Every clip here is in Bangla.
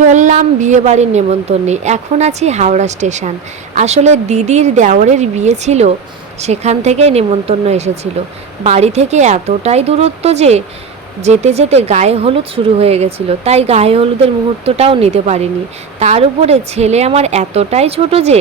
চললাম বিয়েবাড়ির নেমন্তন্নে। এখন আছি হাওড়া স্টেশন। আসলে দিদির দেওরের বিয়ে ছিল, সেখান থেকেই নেমন্তন্ন এসেছিল। বাড়ি থেকে এতটাই দূরত্ব যে যেতে যেতে গায়ে হলুদ শুরু হয়ে গেছিলো, তাই গায়ে হলুদের মুহূর্তটাও নিতে পারিনি। তার উপরে ছেলে আমার এতটাই ছোট যে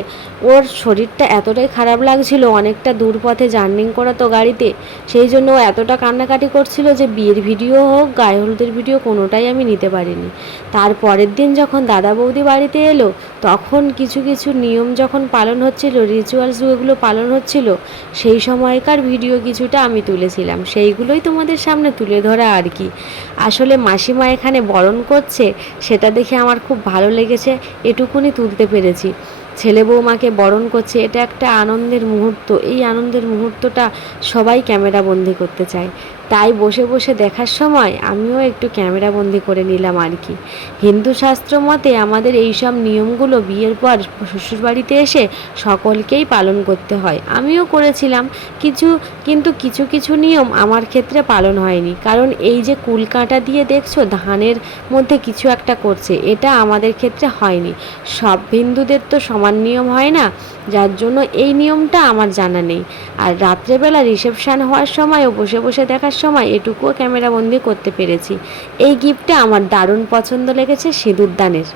ওর শরীরটা এতটাই খারাপ লাগছিল, অনেকটা দূর পথে জার্নি করা তো গাড়িতে, সেই জন্য ও এতটা কান্নাকাটি করছিল যে বিয়ের ভিডিও হোক গায়ে হলুদের ভিডিও কোনোটাই আমি নিতে পারিনি। তার পরের দিন যখন দাদা বৌদি বাড়িতে এলো, তখন কিছু কিছু নিয়ম যখন পালন হচ্ছিল, রিচুয়ালস যেগুলো পালন হচ্ছিল, সেই সময়কার ভিডিও কিছুটা আমি তুলেছিলাম, সেইগুলোই তোমাদের সামনে তুলে ধরা আর কি। আসলে মাসিমা এখানে বরণ করছে, সেটা দেখে আমার খুব ভালো লেগেছে, এটুকুনি তুলতে পেরেছি। ছেলে বৌমাকে বরণ করছে, এটা একটা আনন্দের মুহূর্ত। এই আনন্দের মুহূর্তটা সবাই ক্যামেরা বন্দি করতে চায়, তাই বসে বসে দেখার সময় আমিও একটু ক্যামেরা বন্দি করে নিলাম আর কি। হিন্দু শাস্ত্র মতে আমাদের এই সব নিয়মগুলো বিয়ের পর শ্বশুরবাড়িতে এসে সকলকেই পালন করতে হয়। আমিও করেছিলাম কিন্তু কিছু কিছু নিয়ম আমার ক্ষেত্রে পালন হয়নি, কারণ এই যে কুল কাঁটা দিয়ে দেখছো ধানের মধ্যে কিছু একটা করছে, এটা আমাদের ক্ষেত্রে হয়নি। সব হিন্দুদের তো সমান নিয়ম হয় না, যার জন্য এই নিয়মটা আমার জানা নেই। আর রাত্রেবেলা রিসেপশান হওয়ার সময়ও বসে বসে দেখার সময় এটুকুও ক্যামেরাবন্দি করতে পেরেছি। এই গিফটটা আমার দারুণ পছন্দ লেগেছে সিঁদুরদানের।